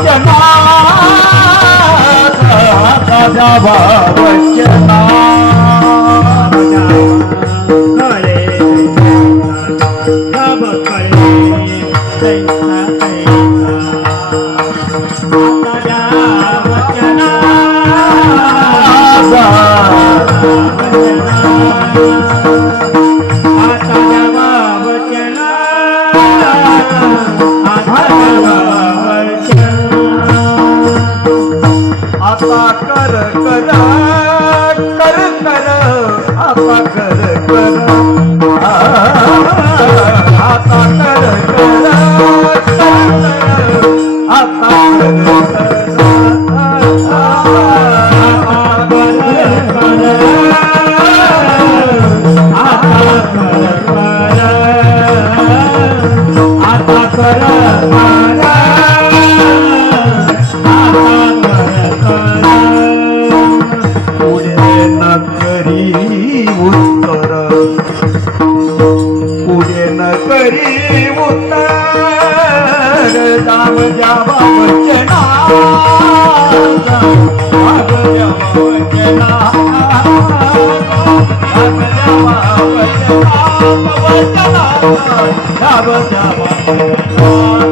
द्यावा वचना आता द्यावा वचना आपा कर करा कर कर आपा कर कर. आपा कर कर आपा कर आता कर. करी उत्तर राम द्यावा वचना दाम द्यावा वचना दाम द्यावा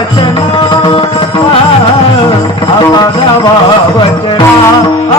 वचना आता वचना